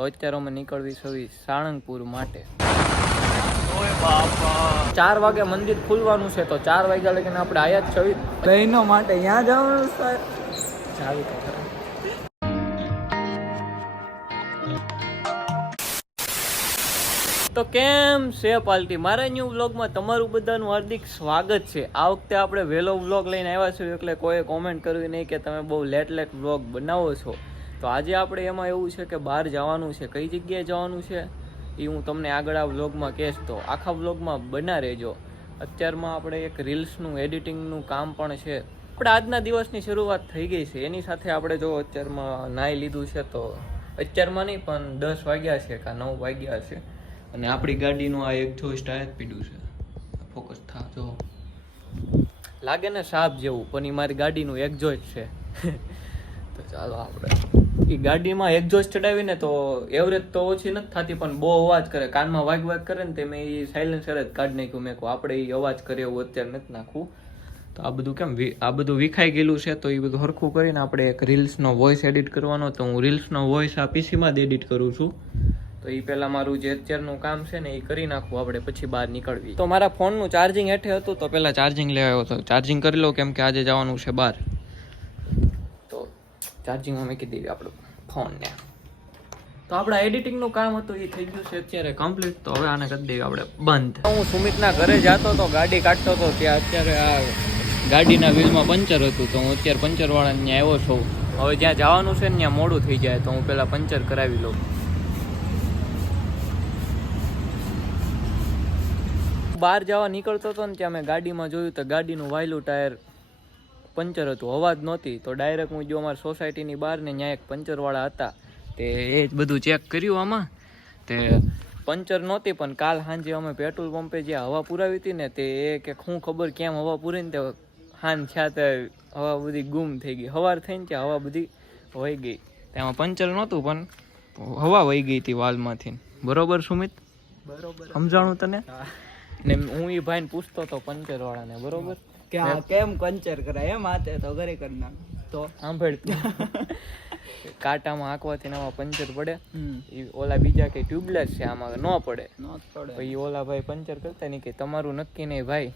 તો અત્યારે અમે નીકળવી છવી સાળંગપુર માટે. 4 વાગે મંદિર ખુલવાનું છે, તો 4 વાગ્યા લગીને આપણે આયા જ છવી બહેનો માટે ત્યાં જવાનું ચાલુ તો ખરા. તો કેમ છે પાલટી, મારા ન્યૂ વ્લોગમાં તમારું બધાનું હાર્દિક સ્વાગત છે. આ વખતે આપણે વહેલો વ્લોગ લઈને આવ્યા છીએ, એટલે કોઈ કોમેન્ટ કરવી નહીં કે તમે બહુ લેટ વ્લોગ બનાવો છો. તો આજે આપણે એમાં એવું છે કે બહાર જવાનું છે. કઈ જગ્યાએ જવાનું છે એ હું તમને આગળ આ વ્લોગમાં કહેશ, તો આખા વ્લોગમાં બના રહેજો. અત્યારમાં આપણે એક રીલ્સનું એડિટિંગનું કામ પણ છે. આપણે આજના દિવસની શરૂઆત થઈ ગઈ છે, એની સાથે આપણે જો અત્યારમાં નાહી લીધું છે, તો અત્યારમાં નહીં પણ 10 વાગ્યા છે કે 9 વાગ્યા છે, અને આપણી ગાડીનું આ એક જોઈસ્ટ આ જ પીડ્યું છે. ફોકસ થા જો લાગે ને સાપ જેવું, પણ એ મારી ગાડીનું એક્ઝોસ્ટ છે. તો ચાલો આપણે એ ગાડીમાં એક્ઝોસ્ટ ચડાવીને તો એવરેજ તો ઓછી નથી થતી, પણ બહુ અવાજ કરે, કાનમાં વાગ કરે ને તે મેં એ સાયલેન્સર જ કાઢી નાખ્યું. મેં કહું આપણે એ અવાજ કરે એવું અત્યારે નથી નાખવું. તો આ બધું કેમ આ બધું વિખાઈ ગયેલું છે, તો એ બધું સરખું કરીને આપણે એક રીલ્સનો વોઇસ એડિટ કરવાનો. તો હું રીલ્સનો વોઇસ આ પીસીમાં જ એડિટ કરું છું. તો એ પહેલાં મારું જે અત્યારનું કામ છે ને એ કરી નાખવું આપણે, પછી બહાર નીકળવી. તો મારા ફોનનું ચાર્જિંગ હેઠે હતું, તો પહેલાં ચાર્જિંગ લેવા આવ્યો હતો. ચાર્જિંગ કરી લો, કેમ કે આજે જવાનું છે બહાર. તો ચાર્જિંગમાં મૂકી દેવી આપણું ફોનને. તો આપણા એડિટિંગનું કામ હતું એ થઈ ગયું છે અત્યારે કમ્પ્લીટ. તો હવે આને કરી દેવી આપણે બંધ. હું સુમિતના ઘરે જતો હતો, ગાડી કાઢતો હતો, ત્યાં અત્યારે આ ગાડીના વ્હીલમાં પંચર હતું. તો હું અત્યારે પંચરવાળાને ત્યાં આવ્યો છું. હવે જ્યાં જવાનું છે ને ત્યાં મોડું થઈ જાય, તો હું પહેલાં પંચર કરાવી લઉં. બહાર જવા નીકળતો હતો ને ત્યાં મેં ગાડીમાં જોયું તો ગાડીનું વાયલું ટાયર પંચર હતું, અવાજ નહોતી. તો ડાયરેક્ટ હું જો અમારી સોસાયટીની બહાર ને ત્યાં એક પંચરવાળા હતા, તે એ જ બધું ચેક કર્યું. આમાં તે પંચર નહોતી, પણ કાલ સાંજે અમે પેટ્રોલ પંપે જ્યાં હવા પુરાવી હતી ને, તે એ કે શું ખબર કેમ હવા પૂરીને તે હાન થયા તે હવા બધી ગુમ થઈ ગઈ. સવાર થઈને ત્યાં હવા બધી વહી ગઈ. તેમાં પંચર નહોતું, પણ હવા વહી ગઈ હતી વાલમાંથી. બરોબર સુમિત? બરોબર સમજાણું તને? ને હું એ ભાઈને પૂછતો હતો પંચર વાળાને, બરોબર કે કેમ પંચર કરાય એમ આતે તો ઘરે કરી નાખ. તો સાંભળતું કાંટામાં હાંકવાથી આમાં પંચર પડે, એ ઓલા બીજા કઈ ટ્યુબલેસ છે આમાં ન પડે. પછી ઓલા ભાઈ પંચર કરતા નહીં કે તમારું નક્કી નહીં ભાઈ,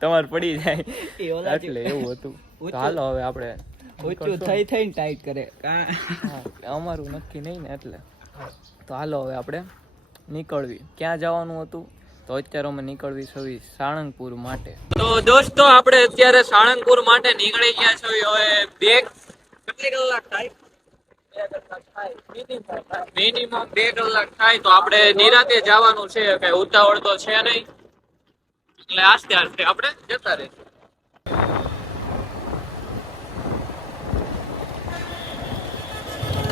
તમારે પડી જાય, એટલે એવું હતું. હાલો હવે આપણે થઈને ટાઈટ કરે, અમારું નક્કી નહીં ને એટલે. તો હાલો હવે આપણે નીકળવી. ક્યાં જવાનું હતું? તો અત્યારે અમે નીકળવી છવી સાળંગપુર માટે. તો દોસ્તો આપણે અત્યારે સાળંગપુર માટે નીકળી ગયા છીએ. હવે કેટલી કલાક થાય? મિનિમમ 2 કલાક થાય. તો આપણે નિરાતે જવાનું છે, કઈ ઉતાવળ તો છે નહીં, એટલે આસ્તે આસ્તે આપણે જતા રહીશું.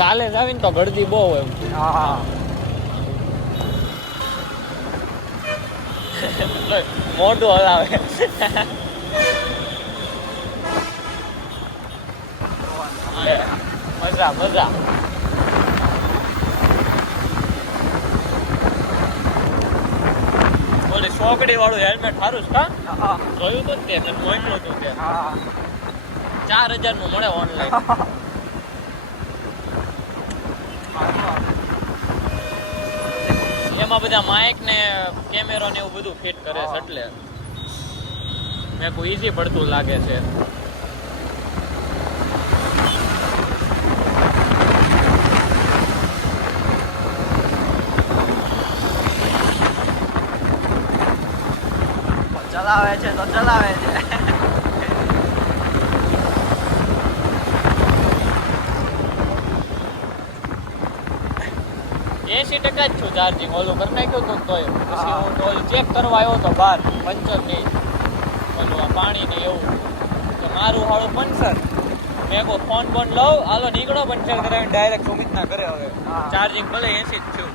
કાલે જ આવીને તો ગળદી બહુ હોય. હા મોઢું હલાવે. મજા મજા. ઓલી સોકડી વાળું હેલ્મેટ સારું છે કા? જોયું તો તે મોકલું હતું તે 4000 નું મળે ઓનલાઈન. એમાં બધા માઇક ને કેમેરા ને એવું બધું ફિટ કરે છે, એટલે મેં કોઈ ઈઝી પડતું લાગે છે. ચલાવે છે તો ચલાવે છે. 80% જ છું ચાર્જિંગ. ઓલું કરી નાખ્યું હતું તોય પછી હું ઓલું ચેક કરવા આવ્યો હતો બહાર, પંચર નહીં ઓલું પાણી ને એવું, તો મારું હાળું પંચર. મેં કોઈ ફોન બોન લઉં, હાલો નીકળો પંચર કરાવીને ડાયરેક્ટ સુમિતના ઘરે. હવે ચાર્જિંગ ભલે 80 જ થયું.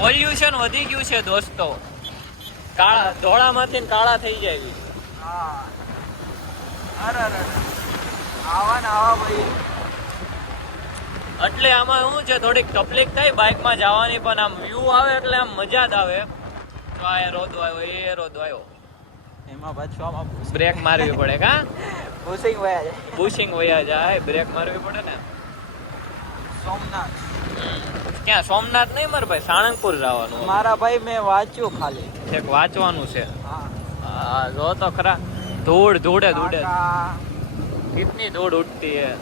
પોલ્યુશન વધી ગયું છે દોસ્તો, કાળા ધોળામાંથી કાળા થઈ જાય. આવા ભાઈ એટલે આમાં શું છે, થોડીક તકલીફ થાય બાઇકમાં જવાની, પણ આમ વ્યૂ આવે એટલે આમ મજા જ આવે. તો આ રોડ આવ્યો, એ રોડ આવ્યો, એમાં પાછું આમાં બ્રેક મારવી પડે. કા બુશિંગ વયા જાય. બુશિંગ વયા જાય, બ્રેક મારવી પડે ને. સોમનાથ ક્યાં? સોમનાથ નહીં મારે ભાઈ, સાળંગપુર જવાનું. મારા ભાઈ મેં વાંચ્યું ખાલી, એક વાંચવાનું છે. હા હા જો તો ખરા, ધૂળ ધૂળે ધૂળે, કાકા, कितनी धूल उठती है.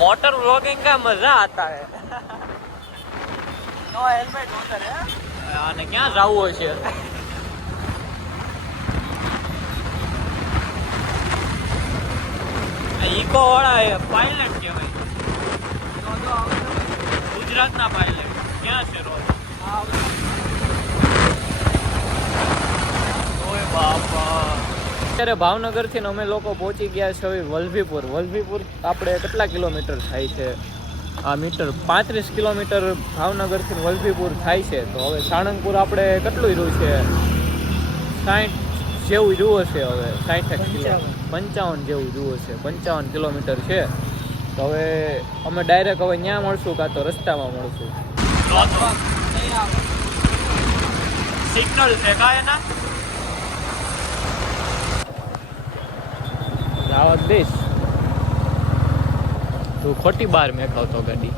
मोटर व्लॉगिंग का मजा आता है. નો હેલ્મેટ ઉતરે. આને ક્યાં જવું છે? ઇકો વાળા પાયલટ કહેવાય, ગુજરાતના પાયલટ. ક્યાં છે રોડ? ઓય બાપા. અત્યારે ભાવનગરથી અમે લોકો પહોંચી ગયા છે હવે વલભીપુર. વલભીપુર આપણે કેટલા કિલોમીટર થાય છે? આ મીટર 35 કિલોમીટર ભાવનગરથી વલભીપુર થાય છે. તો હવે સાળંગપુર આપણે કેટલું રહ્યું છે? 60 જેવું જુઓ છે. હવે 60 55 જેવું જુઓ છે. 55 કિલોમીટર છે. તો હવે અમે ડાયરેક્ટ હવે ત્યાં મળશું કાં તો રસ્તામાં મળશું. સિગ્નલ છે કાંઈ ના દાવત દઈશ તું ખોટી બાર મેકાવતો ગાડી.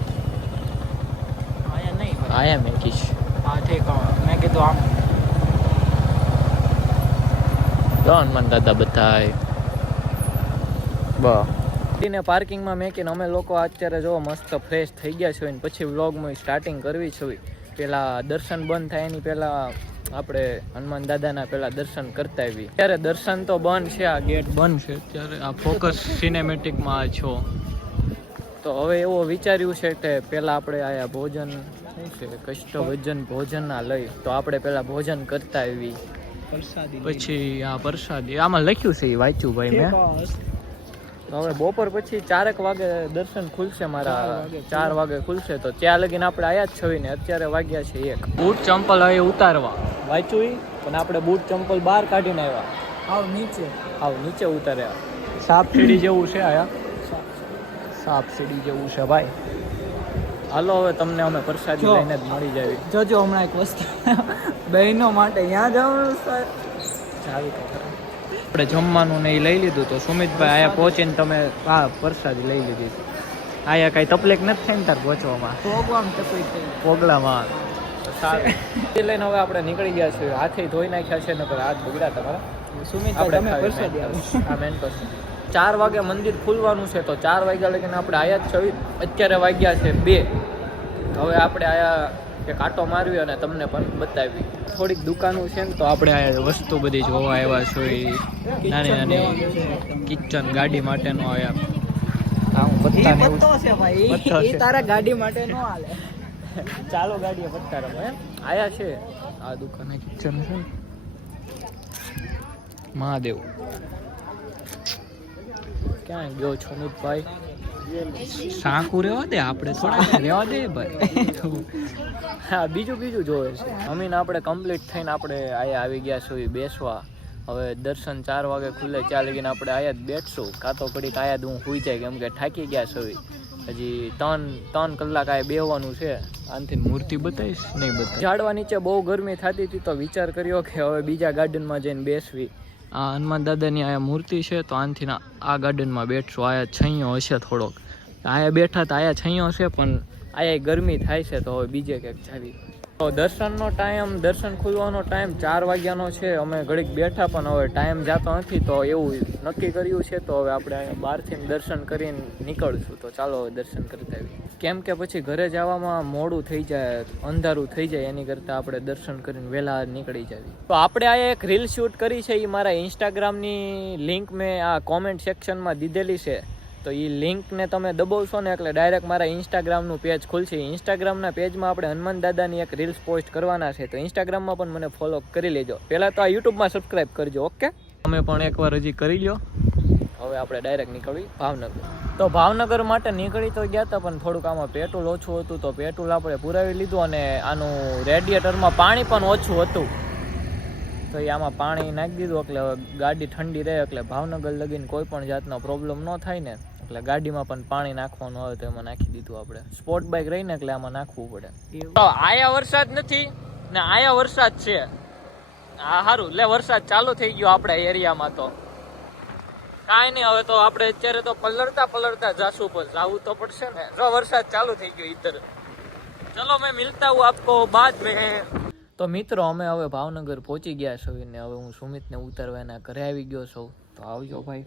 આયા નહીં આયા મેકીશ. હા ઠીક. મેં કીધું આમ ડોન મન દાદા બતાય ને પાર્કિંગમાં મેકીને અમે લોકો અત્યારે જો મસ્ત ફ્રેશ થઈ ગયા છે. પછી વ્લોગમાં સ્ટાર્ટિંગ કરવી છે. પેલા દર્શન બંધ થાય એની પહેલા આપણે હનુમાન દાદાના પેલા દર્શન કરતા આવી. ત્યારે દર્શન તો બંધ છે, આ ગેટ બંધ છે. ત્યારે આ ફોકસ સિનેમેટિકમાં છો. તો હવે એવો વિચાર્યું છે કે પેલા આપણે આયા ભોજન શું છે, કષ્ટભજન ભોજનના લઈ, તો આપણે પેલા ભોજન કરતા આવી, પછી આ પ્રસાદી આમાં લખ્યું છે એ વાંચ્યું ભાઈ મેં. હવે બપોર પછી 4 વાગે દર્શન ખુલશે મારા, 4 વાગે ખુલશે. તો ત્યાં લગીને આપણે આયા જ છવીને અત્યારે વાગ્યા છે 1. બૂટ ચંપલ હવે ઉતારવા વાંચ્યું પણ આપણે બૂટ ચંપલ બહાર કાઢીને આવ્યા. નીચે ઉતાર્યા. સાપ સીડી જેવું છે. આયા સાપ સીડી જેવું છે ભાઈ. હાલો હવે તમને અમે પ્રસાદી લઈને જ મળી જાય. જોજો હમણાં એક વસ્તુ બહેનો માટે ત્યાં જવાનું આપણે જમવાનું ને એ લઈ લીધું. તો સુમિતભાઈ આયા પહોંચીને તમે આ પ્રસાદી લઈ લીધી. આયા કઈ તકલીફ નથી થાય ને તાર પહોંચવામાં? પોગલામાં સારું. એ લઈને હવે આપણે નીકળી ગયા છીએ. હાથે ધોઈ નાખ્યા છે, નકર હાથ બગડ્યા તમારા. આ મેન તો 4 વાગે મંદિર ખુલવાનું છે. તો 4 વાગ્યા લગીને આપણે આયા જ છે. અત્યારે વાગ્યા છે 2. હવે આપણે આયા કે કાંટો મારવી અને તમને પણ બતાવી. થોડીક દુકાનો છે ને, તો આપણે આ વસ્તુ બધી જોવા આવ્યા છો. નાની નાની કિચન ગાડી માટેનો આવ્યા. તારા ગાડી માટે નો હાલે. ચાલો ગાડીએ પત્તા રમો એમ આયા છે. આ દુકાને કિચન છે ને, મહાદેવ. ક્યાં ગયો છો અમિતભાઈ? સાંકું રહેવા દે, આપણે થોડા રહેવા દે ભાઈ. હા બીજું જોવે છે. અમીને આપણે કમ્પ્લીટ થઈને આપણે આયા આવી ગયા છીએ બેસવા. હવે દર્શન 4 વાગે ખુલે, ત્યાં લગીને આપણે આયા જ બેઠશું. કાં તો ઘડીક આયા જ હું સુઈ જાય, કેમ કે થાકી ગયા છીએ. હજી 3 કલાક આયા બેહવાનું છે. આનાથી મૂર્તિ બતાવીશ નહીં બતાવીશ. ઝાડવા નીચે બહુ ગરમી થતી હતી, તો વિચાર કર્યો કે હવે બીજા ગાર્ડનમાં જઈને બેસવી. આ હનુમાન દાદાની આયા મૂર્તિ છે, તો આનાથી આ ગાર્ડનમાં બેઠશું. આયા છૈયો હશે થોડોક. આયા બેઠા તો આયા છૈયો છે, પણ આયા ગરમી થાય છે. તો હવે બીજે ક્યાંક જાવી. તો દર્શનનો ટાઈમ, દર્શન ખુલવાનો ટાઈમ 4 વાગ્યાનો છે. અમે ઘડીક બેઠા, પણ હવે ટાઈમ જતો નથી. તો એવું નક્કી કર્યું છે. તો હવે આપણે અહીંયા બહારથી દર્શન કરીને નીકળશું. તો ચાલો હવે દર્શન કરતા આવીએ. કેમ કે પછી ઘરે જવામાં મોડું થઈ જાય, અંધારું થઈ જાય. એની કરતાં આપણે દર્શન કરીને વહેલા નીકળી જઈએ. તો આપણે આ એક રીલ શૂટ કરી છે. એ મારા ઇન્સ્ટાગ્રામની લિંક મેં આ કોમેન્ટ સેક્શનમાં દીધેલી છે. તો એ લિંકને તમે દબાવશો ને એટલે ડાયરેક્ટ મારા ઇન્સ્ટાગ્રામનું પેજ ખુલશે. ઇન્સ્ટાગ્રામના પેજમાં આપણે હનુમાન દાદાની એક રીલ્સ પોસ્ટ કરવાના છે. તો ઇન્સ્ટાગ્રામમાં પણ મને ફોલો કરી લેજો. પહેલાં તો આ યુટ્યુબમાં સબસ્ક્રાઈબ કરજો. ઓકે, તમે પણ એકવાર હજી કરી લો. હવે આપણે ડાયરેક્ટ નીકળવી ભાવનગર. તો ભાવનગર માટે નીકળી તો ગયા હતા, પણ થોડુંક આમાં પેટ્રોલ ઓછું હતું. તો પેટ્રોલ આપણે પુરાવી લીધું, અને આનું રેડિયેટરમાં પાણી પણ ઓછું હતું. તો એ આમાં પાણી નાખી દીધું. એટલે ગાડી ઠંડી રહે, એટલે ભાવનગર લગીને કોઈ પણ જાતનો પ્રોબ્લેમ ન થાય ને. એટલે ગાડીમાં પણ પાણી નાખવાનું આવે તો એમાં નાખી દીધું આપણે. સ્પોર્ટ બાઇક રહીને એટલે આમાં નાખવું પડે. આયા વરસાદ નથી ને આયા વરસાદ છે. હા સારું, એટલે વરસાદ ચાલુ થઈ ગયો આપણા એરિયામાં. તો કાંઈ નહીં, હવે તો આપણે અત્યારે તો પલળતા જાશું, પર જવું તો પડશે ને. જો વરસાદ ચાલુ થઈ ગયો ઇધર. ચલો મેં મિલતા હું આપકો બાદ મેં. તો મિત્રો અમે હવે ભાવનગર પહોંચી ગયા છીએ ને હવે હું સુમિતને ઉતારવા એના ઘરે આવી ગયો છું. તો આવજો ભાઈ.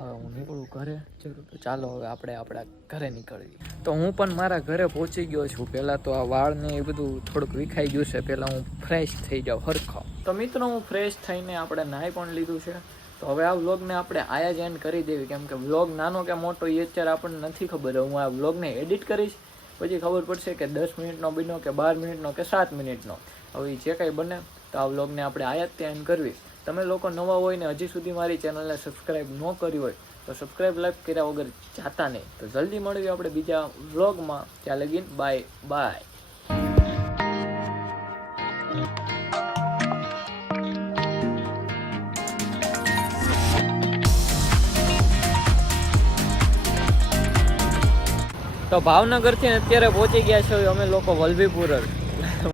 હવે હું નીકળું ઘરે. તો ચાલો હવે આપણે આપણા ઘરે નીકળીએ. તો હું પણ મારા ઘરે પહોંચી ગયો છું. પહેલાં તો આ વાળ ને એ બધું થોડુંક વિખાઈ ગયું છે. પહેલાં હું ફ્રેશ થઈ જાઉં હરખો. તો મિત્રો હું ફ્રેશ થઈને આપણે નાહી પણ લીધું છે. તો હવે આ વ્લોગને આપણે આયા જ એન્ડ કરી દેવી, કેમ કે વ્લોગ નાનો કે મોટો એ અત્યારે આપણને નથી ખબર. હું આ વ્લોગને એડિટ કરીશ પછી ખબર પડશે કે 10 મિનિટનો બન્યો કે 12 મિનિટનો કે 7 મિનિટનો. હવે જે કંઈ બને તો આ વ્લોગને આપણે આયા જ ત્યાં એન્ડ કરવી. તમે લોકો નવા હોય ને હજી સુધી મારી ચેનલને સબસ્ક્રાઈબ ન કરી હોય તો સબસ્ક્રાઈબ લાઈક કર્યા વગર જાતા નહીં. તો જલ્દી મળીએ આપણે બીજા વ્લોગમાં. ત્યાં લગીન બાય બાય. તો ભાવનગરથી અત્યારે પહોંચી ગયા છે અમે લોકો વલભીપુર.